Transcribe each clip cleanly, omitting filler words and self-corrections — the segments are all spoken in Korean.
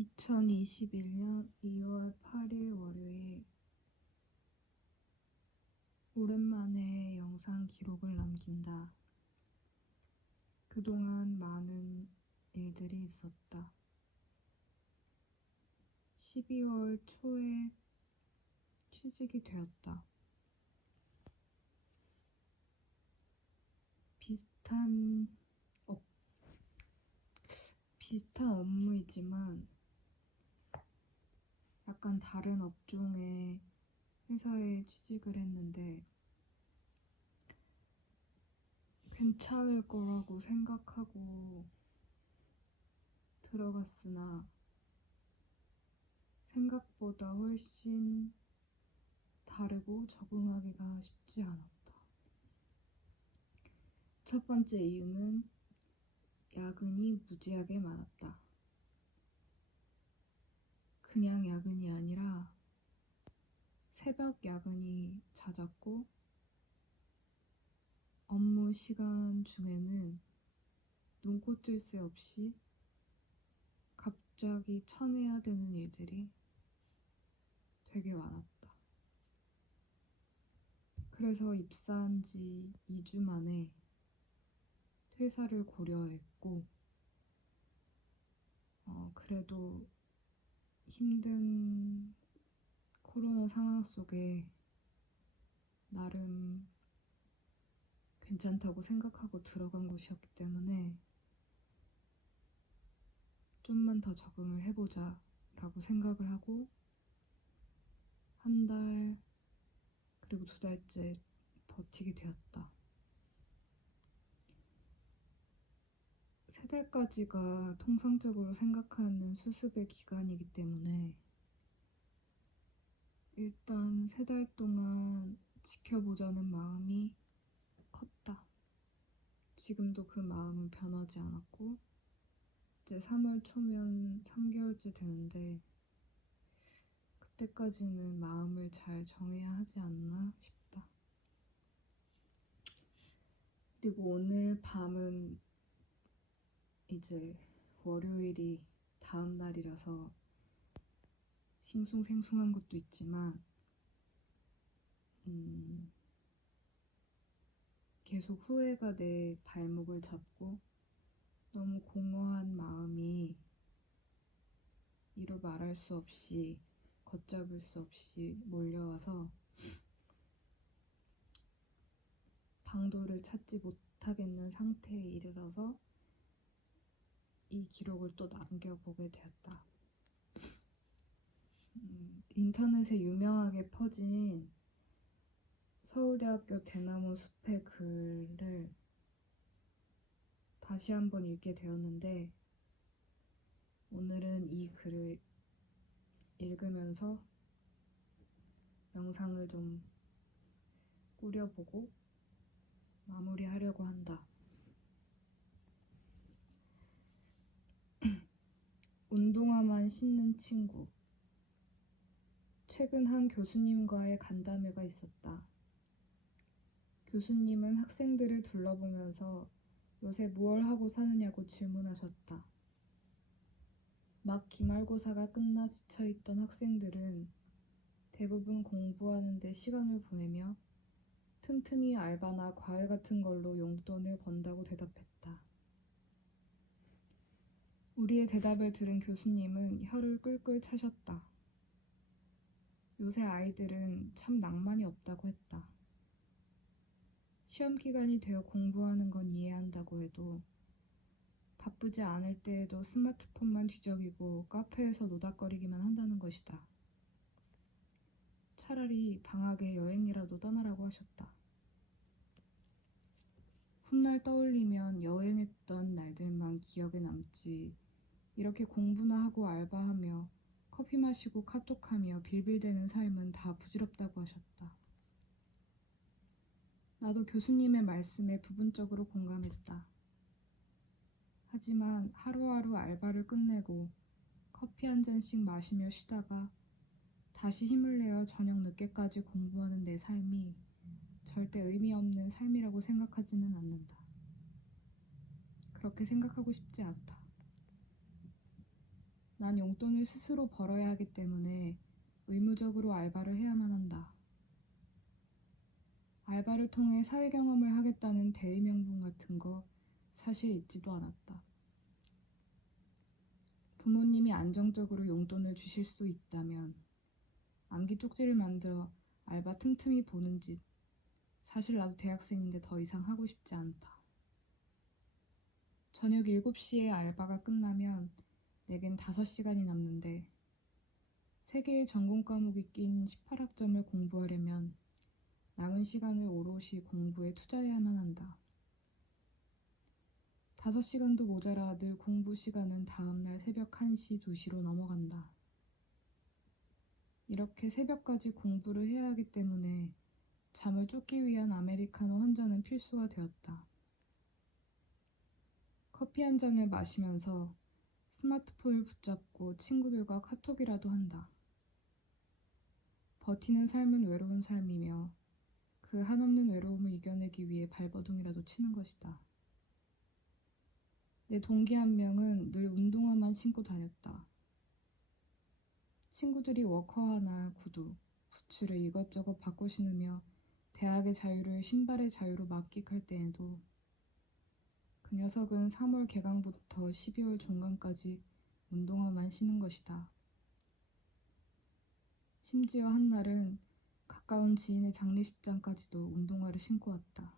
2021년 2월 8일 월요일. 오랜만에 영상 기록을 남긴다. 그동안 많은 일들이 있었다. 12월 초에 취직이 되었다. 비슷한 업무이지만 약간 다른 업종의 회사에 취직을 했는데 괜찮을 거라고 생각하고 들어갔으나 생각보다 훨씬 다르고 적응하기가 쉽지 않았다. 첫 번째 이유는 야근이 무지하게 많았다. 그냥 야근이 아니라 새벽 야근이 잦았고 업무 시간 중에는 눈코 뜰 새 없이 갑자기 쳐내야 되는 일들이 되게 많았다. 그래서 입사한 지 2주 만에 퇴사를 고려했고 그래도 힘든 코로나 상황 속에 나름 괜찮다고 생각하고 들어간 곳이었기 때문에 좀만 더 적응을 해보자 라고 생각을 하고 한 달 그리고 2달째 버티게 되었다. 3달까지가 통상적으로 생각하는 수습의 기간이기 때문에 일단 3달 동안 지켜보자는 마음이 컸다. 지금도 그 마음은 변하지 않았고 이제 3월 초면 3개월째 되는데 그때까지는 마음을 잘 정해야 하지 않나 싶다. 그리고 오늘 밤은 이제 월요일이 다음 날이라서 싱숭생숭한 것도 있지만 계속 후회가 내 발목을 잡고 너무 공허한 마음이 이루 말할 수 없이 걷잡을 수 없이 몰려와서 방도를 찾지 못하겠는 상태에 이르러서 이 기록을 또 남겨보게 되었다. 인터넷에 유명하게 퍼진 서울대학교 대나무 숲의 글을 다시 한번 읽게 되었는데 오늘은 이 글을 읽으면서 영상을 좀 꾸려보고 마무리하려고 한다. 운동화만 신는 친구. 최근 한 교수님과의 간담회가 있었다. 교수님은 학생들을 둘러보면서 요새 무얼 하고 사느냐고 질문하셨다. 막 기말고사가 끝나 지쳐있던 학생들은 대부분 공부하는 데 시간을 보내며 틈틈이 알바나 과외 같은 걸로 용돈을 번다고 대답했다. 우리의 대답을 들은 교수님은 혀를 끌끌 차셨다. 요새 아이들은 참 낭만이 없다고 했다. 시험 기간이 되어 공부하는 건 이해한다고 해도 바쁘지 않을 때에도 스마트폰만 뒤적이고 카페에서 노닥거리기만 한다는 것이다. 차라리 방학에 여행이라도 떠나라고 하셨다. 훗날 떠올리면 여행했던 날들만 기억에 남지 이렇게 공부나 하고 알바하며 커피 마시고 카톡하며 빌빌대는 삶은 다 부질없다고 하셨다. 나도 교수님의 말씀에 부분적으로 공감했다. 하지만 하루하루 알바를 끝내고 커피 한 잔씩 마시며 쉬다가 다시 힘을 내어 저녁 늦게까지 공부하는 내 삶이 절대 의미 없는 삶이라고 생각하지는 않는다. 그렇게 생각하고 싶지 않다. 난 용돈을 스스로 벌어야 하기 때문에 의무적으로 알바를 해야만 한다. 알바를 통해 사회 경험을 하겠다는 대의 명분 같은 거 사실 있지도 않았다. 부모님이 안정적으로 용돈을 주실 수 있다면 암기 쪽지를 만들어 알바 틈틈이 보는 짓, 사실 나도 대학생인데 더 이상 하고 싶지 않다. 저녁 7시에 알바가 끝나면 내겐 5시간이 남는데 3개의 전공 과목이 낀 18학점을 공부하려면 남은 시간을 오롯이 공부에 투자해야만 한다. 5시간도 모자라 늘 공부 시간은 다음날 새벽 1시, 2시로 넘어간다. 이렇게 새벽까지 공부를 해야 하기 때문에 잠을 쫓기 위한 아메리카노 한 잔은 필수가 되었다. 커피 한 잔을 마시면서 스마트폰을 붙잡고 친구들과 카톡이라도 한다. 버티는 삶은 외로운 삶이며 그 한없는 외로움을 이겨내기 위해 발버둥이라도 치는 것이다. 내 동기 한 명은 늘 운동화만 신고 다녔다. 친구들이 워커화나 구두, 부츠를 이것저것 바꿔 신으며 대학의 자유를 신발의 자유로 맞기할 때에도 그 녀석은 3월 개강부터 12월 종강까지 운동화만 신은 것이다. 심지어 한날은 가까운 지인의 장례식장까지도 운동화를 신고 왔다.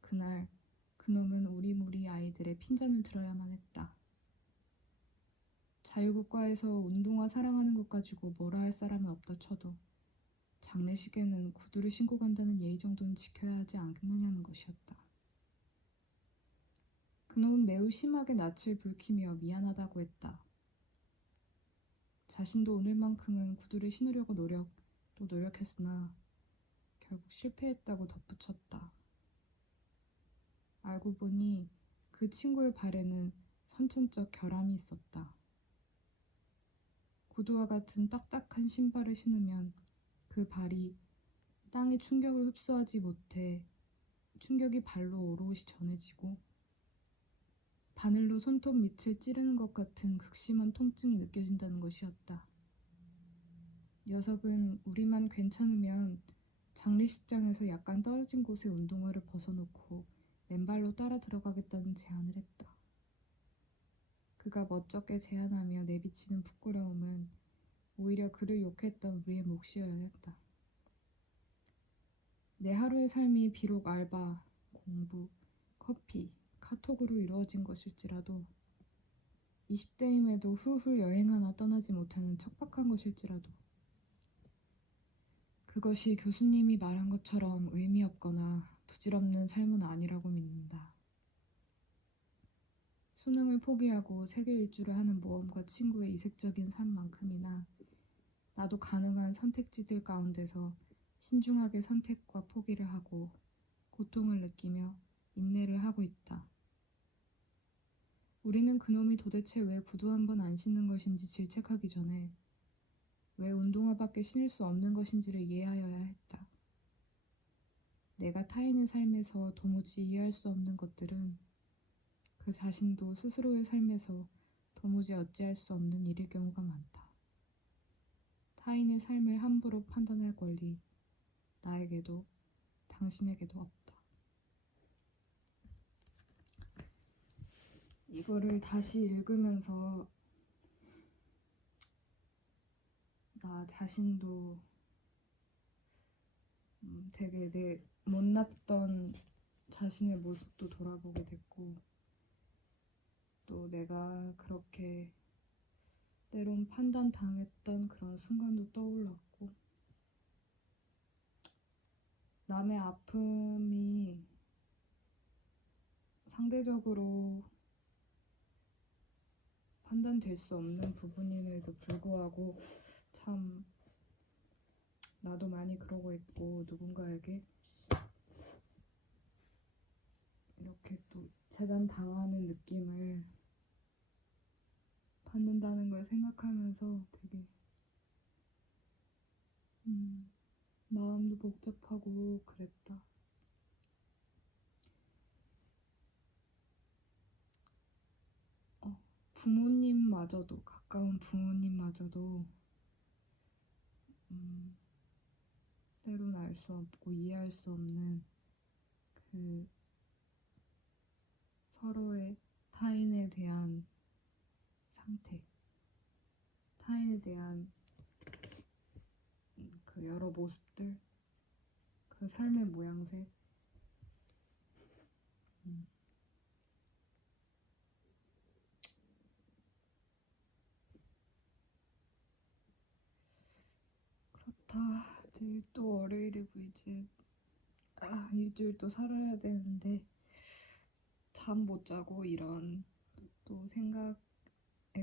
그날 그놈은 우리 무리 아이들의 핀잔을 들어야만 했다. 자유국가에서 운동화 사랑하는 것 가지고 뭐라 할 사람은 없다 쳐도 장례식에는 구두를 신고 간다는 예의 정도는 지켜야 하지 않겠느냐는 것이었다. 그놈은 매우 심하게 낯을 붉히며 미안하다고 했다. 자신도 오늘만큼은 구두를 신으려고 또 노력했으나 결국 실패했다고 덧붙였다. 알고 보니 그 친구의 발에는 선천적 결함이 있었다. 구두와 같은 딱딱한 신발을 신으면 그 발이 땅의 충격을 흡수하지 못해 충격이 발로 오롯이 전해지고 바늘로 손톱 밑을 찌르는 것 같은 극심한 통증이 느껴진다는 것이었다. 녀석은 우리만 괜찮으면 장례식장에서 약간 떨어진 곳에 운동화를 벗어놓고 맨발로 따라 들어가겠다는 제안을 했다. 그가 멋쩍게 제안하며 내비치는 부끄러움은 오히려 그를 욕했던 우리의 몫이어야 했다. 내 하루의 삶이 비록 알바, 공부, 커피, 카톡으로 이루어진 것일지라도 20대임에도 훌훌 여행 하나 떠나지 못하는 척박한 것일지라도 그것이 교수님이 말한 것처럼 의미 없거나 부질없는 삶은 아니라고 믿는다. 수능을 포기하고 세계 일주를 하는 모험가 친구의 이색적인 삶만큼이나 나도 가능한 선택지들 가운데서 신중하게 선택과 포기를 하고 고통을 느끼며 인내를 하고 있다. 우리는 그놈이 도대체 왜 구두 한 번 안 신는 것인지 질책하기 전에 왜 운동화밖에 신을 수 없는 것인지를 이해하여야 했다. 내가 타인의 삶에서 도무지 이해할 수 없는 것들은 그 자신도 스스로의 삶에서 도무지 어찌할 수 없는 일일 경우가 많다. 타인의 삶을 함부로 판단할 권리, 나에게도 당신에게도 없다. 이거를 다시 읽으면서 나 자신도 되게 내 못났던 자신의 모습도 돌아보게 됐고 또 내가 그렇게 때론 판단당했던 그런 순간도 떠올랐고 남의 아픔이 상대적으로 판단될 수 없는 부분임에도 불구하고 참 나도 많이 그러고 있고 누군가에게 이렇게 또 재단당하는 느낌을 받는다는 걸 생각하면서 되게 마음도 복잡하고 그랬다. 부모님 부모님마저도, 가까운 부모님마저도 때로는 알 수 없고 이해할 수 없는 그 서로의 타인에 대한 상태, 타인에 대한 그 여러 모습들, 그 삶의 모양새. 그렇다. 내일 또 월요일이고 이제 일주일 또 살아야 되는데 잠 못 자고 이런 또 생각에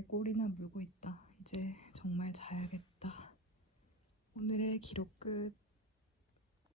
꼬리나 물고 있다. 이제 정말 자야겠다. 오늘의 기록 끝.